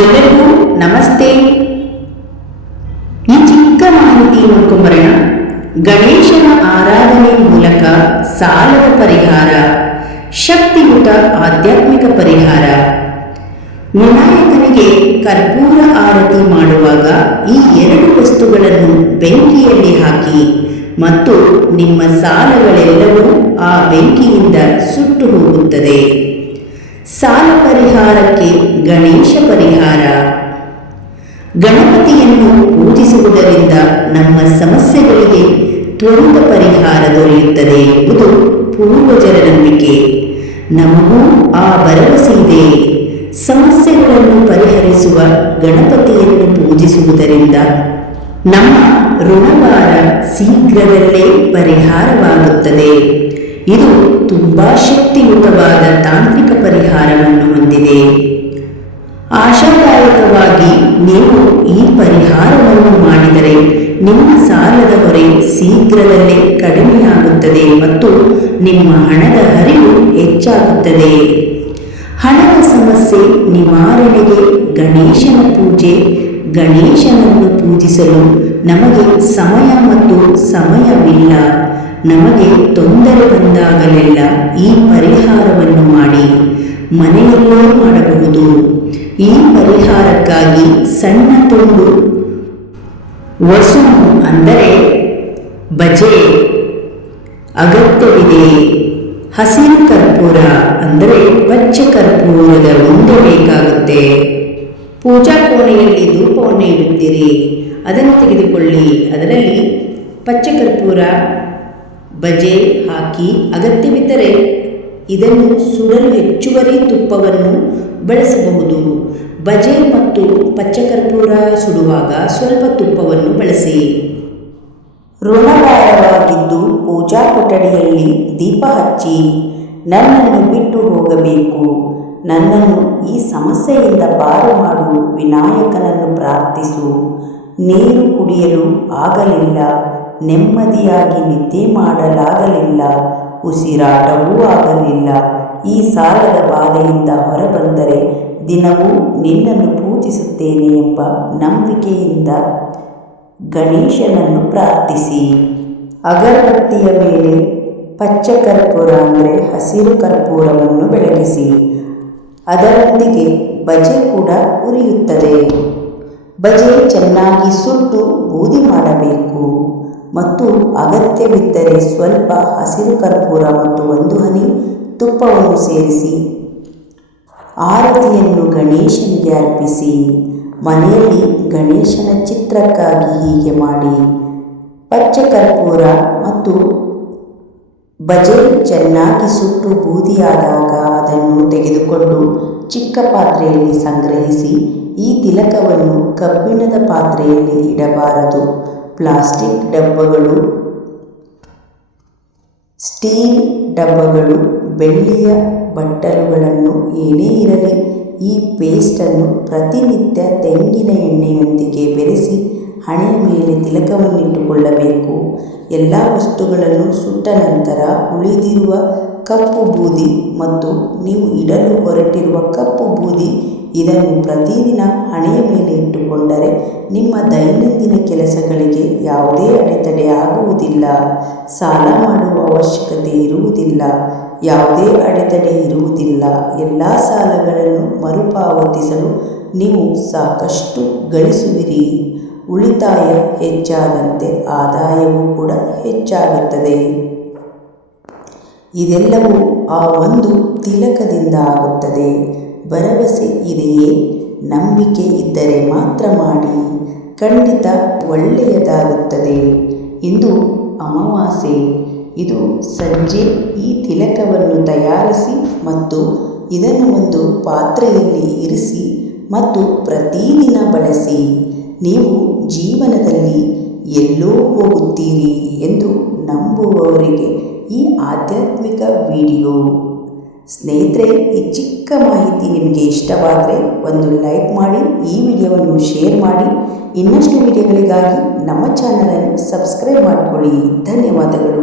ಎಲ್ಲರಿಗೂ ನಮಸ್ತೆ. ಈ ಚಿಕ್ಕ ಮಾಹಿತಿ ನೋಡ್ಕೊಂಬರೋಣ ಗಣೇಶನ ಆರಾಧನೆ ಮೂಲಕ ಸಾಲದ ಪರಿಹಾರ, ಶಕ್ತಿಯುತ ಆಧ್ಯಾತ್ಮಿಕ ಪರಿಹಾರ. ವಿನಾಯಕನಿಗೆ ಕರ್ಪೂರ ಆರತಿ ಮಾಡುವಾಗ ಈ ಎರಡು ವಸ್ತುಗಳನ್ನು ಬೆಂಕಿಯಲ್ಲಿ ಹಾಕಿ ಮತ್ತು ನಿಮ್ಮ ಸಾಲಗಳೆಲ್ಲವೂ ಆ ಬೆಂಕಿಯಿಂದ ಸುಟ್ಟು ಹೋಗುತ್ತದೆ. ಸಾಲ ಪರಿಹಾರಕ್ಕೆ ಗಣೇಶ ಪರಿಹಾರ. ಗಣಪತಿಯನ್ನು ಪೂಜಿಸುವುದರಿಂದ ನಮ್ಮ ಸಮಸ್ಯೆಗಳಿಗೆ ತ್ವರಿತ ಪರಿಹಾರ ದೊರೆಯುತ್ತದೆ ಎಂಬುದು ಪೂರ್ವಜರ ನಂಬಿಕೆ. ನಮಗೂ ಆ ಭರವಸೆ ಇದೆ. ಸಮಸ್ಯೆಗಳನ್ನು ಪರಿಹರಿಸುವ ಗಣಪತಿಯನ್ನು ಪೂಜಿಸುವುದರಿಂದ ನಮ್ಮ ಋಣಭಾರ ಶೀಘ್ರದಲ್ಲೇ ಪರಿಹಾರವಾಗುತ್ತದೆ. ಇದು ತುಂಬಾ ಶಕ್ತಿಯುತವಾದ ತಾಂತ್ರಿಕ ಪರಿಹಾರವನ್ನು ಹೊಂದಿದೆ. ಆಶಾದಾಯಕವಾಗಿ, ನೀವು ಈ ಪರಿಹಾರವನ್ನು ಮಾಡಿದರೆ ನಿಮ್ಮ ಸಾಲದ ಹೊರೆ ಶೀಘ್ರದಲ್ಲೇ ಕಡಿಮೆಯಾಗುತ್ತದೆ ಮತ್ತು ನಿಮ್ಮ ಹಣದ ಹರಿವು ಹೆಚ್ಚಾಗುತ್ತದೆ. ಹಣದ ಸಮಸ್ಯೆ ನಿವಾರಣೆಗೆ ಗಣೇಶನ ಪೂಜೆ, ಗಣೇಶನನ್ನು ಪೂಜಿಸಲು ನಮಗೆ ಸಮಯ ಮತ್ತು ಸಮಯವಿಲ್ಲ. ನಮಗೆ ತೊಂದರೆ ಬಂದಾಗಲೆಲ್ಲ ಈ ಪರಿಹಾರವನ್ನು ಮಾಡಿ ಮನೆಯಲ್ಲೇ ಮಾಡಬಹುದು. ಈ ಪರಿಹಾರಕ್ಕಾಗಿ ಸಣ್ಣ ತುಂಡು ವಸು ಅಂದರೆ ಬಜೆ, ಅಗತ್ಯವಿದೆ. ಹಸಿರು ಕರ್ಪೂರ ಅಂದರೆ ಪಚ್ಚ ಕರ್ಪೂರದ ಒಂದು ಬೇಕಾಗುತ್ತೆ. ಪೂಜಾ ಕೋಣೆಯಲ್ಲಿ ಧೂಪವನ್ನು ಇಡುತ್ತೀರಿ. ಅದನ್ನು ತೆಗೆದುಕೊಳ್ಳಿ. ಅದರಲ್ಲಿ ಪಚ್ಚ ಕರ್ಪೂರ ಬಜೆ ಹಾಕಿ ಅಗತ್ಯವಿದ್ದರೆ ಇದನ್ನು ಸುಡಲು ಹೆಚ್ಚುವರಿ ತುಪ್ಪವನ್ನು ಬಳಸಬಹುದು. ಬಜೆ ಮತ್ತು ಪಚ್ಚಕರ್ಪೂರ ಸುಡುವಾಗ ಸ್ವಲ್ಪ ತುಪ್ಪವನ್ನು ಬಳಸಿ. ಋಣಭಾರವಾಗಿದ್ದು ಪೂಜಾ ಕೊಠಡಿಯಲ್ಲಿ ದೀಪ ಹಚ್ಚಿ. ನನ್ನನ್ನು ಬಿಟ್ಟು ಹೋಗಬೇಕು. ನನ್ನನ್ನು ಈ ಸಮಸ್ಯೆಯಿಂದ ಪಾರು ಮಾಡು ವಿನಾಯಕನನ್ನು ಪ್ರಾರ್ಥಿಸು. ನೀರು ಕುಡಿಯಲು ಆಗಲಿಲ್ಲ. ನೆಮ್ಮದಿಯಾಗಿ ನಿದ್ದೆ ಮಾಡಲಾಗಲಿಲ್ಲ. ಉಸಿರಾಟವೂ ಆಗಲಿಲ್ಲ. ಈ ಸಾಲದ ಬಾಧೆಯಿಂದ ಹೊರಬಂದರೆ ದಿನವೂ ನಿನ್ನನ್ನು ಪೂಜಿಸುತ್ತೇನೆ ಎಂಬ ನಂಬಿಕೆಯಿಂದ ಗಣೇಶನನ್ನು ಪ್ರಾರ್ಥಿಸಿ. ಅಗರಬತ್ತಿಯ ಮೇಲೆ ಪಚ್ಚ ಕರ್ಪೂರ ಅಂದರೆ ಹಸಿರು ಕರ್ಪೂರವನ್ನು ಬೆಳಗಿಸಿ. ಅದರೊಂದಿಗೆ ಬಜೆ ಕೂಡ ಉರಿಯುತ್ತದೆ. ಬಜೆ ಚೆನ್ನಾಗಿ ಸುಟ್ಟು ಬೂದಿ ಮಾಡಬೇಕು. ಮತ್ತು ಅಗತ್ಯವಿದ್ದರೆ ಸ್ವಲ್ಪ ಹಸಿರು ಕರ್ಪೂರ ಮತ್ತು ಒಂದು ಹನಿ ತುಪ್ಪವನ್ನು ಸೇರಿಸಿ. ಆರತಿಯನ್ನು ಗಣೇಶನಿಗೆ ಅರ್ಪಿಸಿ. ಮನೆಯಲ್ಲಿ ಗಣೇಶನ ಚಿತ್ರಕ್ಕಾಗಿ ಹೀಗೆ ಮಾಡಿ. ಪಚ್ಚ ಕರ್ಪೂರ ಮತ್ತು ಬಜೆ ಚೆನ್ನಾಗಿ ಸುಟ್ಟು ಬೂದಿಯಾದಾಗ ಅದನ್ನು ತೆಗೆದುಕೊಂಡು ಚಿಕ್ಕ ಪಾತ್ರೆಯಲ್ಲಿ ಸಂಗ್ರಹಿಸಿ, ಈ ತಿಲಕವನ್ನು ಕಬ್ಬಿಣದ ಪಾತ್ರೆಯಲ್ಲಿ ಇಡಬಾರದು. ಪ್ಲಾಸ್ಟಿಕ್ ಡಬ್ಬಗಳು, ಸ್ಟೀಲ್ ಡಬ್ಬಗಳು, ಬೆಳ್ಳಿಯ ಬಟ್ಟಲುಗಳನ್ನು ಏನೇ ಇರಲಿ ಈ ಪೇಸ್ಟನ್ನು ಪ್ರತಿನಿತ್ಯ ತೆಂಗಿನ ಎಣ್ಣೆಯೊಂದಿಗೆ ಬೆರೆಸಿ ಹಣೆಯ ಮೇಲೆ ತಿಲಕವನ್ನಿಟ್ಟುಕೊಳ್ಳಬೇಕು. ಎಲ್ಲ ವಸ್ತುಗಳನ್ನು ಸುಟ್ಟ ನಂತರ ಉಳಿದಿರುವ ಕಪ್ಪು ಬೂದಿ ಮತ್ತು ನೀವು ಇಡಲು ಹೊರಟಿರುವ ಕಪ್ಪು ಬೂದಿ ಇದನ್ನು ಪ್ರತಿದಿನ ಹಣೆಯ ಮೇಲೆ ಇಟ್ಟುಕೊಂಡರೆ ನಿಮ್ಮ ದೈನಂದಿನ ಕೆಲಸಗಳಿಗೆ ಯಾವುದೇ ಅಡೆತಡೆ ಆಗುವುದಿಲ್ಲ. ಸಾಲ ಮಾಡುವ ಅವಶ್ಯಕತೆ ಇರುವುದಿಲ್ಲ. ಯಾವುದೇ ಅಡೆತಡೆ ಇರುವುದಿಲ್ಲ. ಎಲ್ಲ ಸಾಲಗಳನ್ನು ಮರುಪಾವತಿಸಲು ನೀವು ಸಾಕಷ್ಟು ಗಳಿಸುವಿರಿ. ಉಳಿತಾಯ ಹೆಚ್ಚಾದಂತೆ ಆದಾಯವೂ ಕೂಡ ಹೆಚ್ಚಾಗುತ್ತದೆ. ಇದೆಲ್ಲವೂ ಆ ಒಂದು ತಿಲಕದಿಂದ ಆಗುತ್ತದೆ. ಭರವಸೆ ಇದೆಯೇ? ನಂಬಿಕೆ ಇದ್ದರೆ ಮಾತ್ರ ಮಾಡಿ. ಖಂಡಿತ ಒಳ್ಳೆಯದಾಗುತ್ತದೆ. ಇಂದು ಅಮಾವಾಸ್ಯೆ. ಇದು ಸಂಜೆ ಈ ತಿಲಕವನ್ನು ತಯಾರಿಸಿ ಮತ್ತು ಇದನ್ನು ಒಂದು ಪಾತ್ರೆಯಲ್ಲಿ ಇರಿಸಿ ಮತ್ತು ಪ್ರತಿದಿನ ಬಳಸಿ. ನೀವು ಜೀವನದಲ್ಲಿ ಎಲ್ಲೋ ಹೋಗುತ್ತೀರಿ ಎಂದು ನಂಬುವವರಿಗೆ ಈ ಆಧ್ಯಾತ್ಮಿಕ ವಿಡಿಯೋ. ಸ್ನೇಹಿತರೆ, ಈ ಚಿಕ್ಕ ಮಾಹಿತಿ ನಿಮಗೆ ಇಷ್ಟವಾದರೆ ಒಂದು ಲೈಕ್ ಮಾಡಿ, ಈ ವಿಡಿಯೋವನ್ನು ಶೇರ್ ಮಾಡಿ. ಇನ್ನಷ್ಟು ವಿಡಿಯೋಗಳಿಗಾಗಿ ನಮ್ಮ ಚಾನಲನ್ನು ಸಬ್ಸ್ಕ್ರೈಬ್ ಮಾಡಿಕೊಳ್ಳಿ. ಧನ್ಯವಾದಗಳು.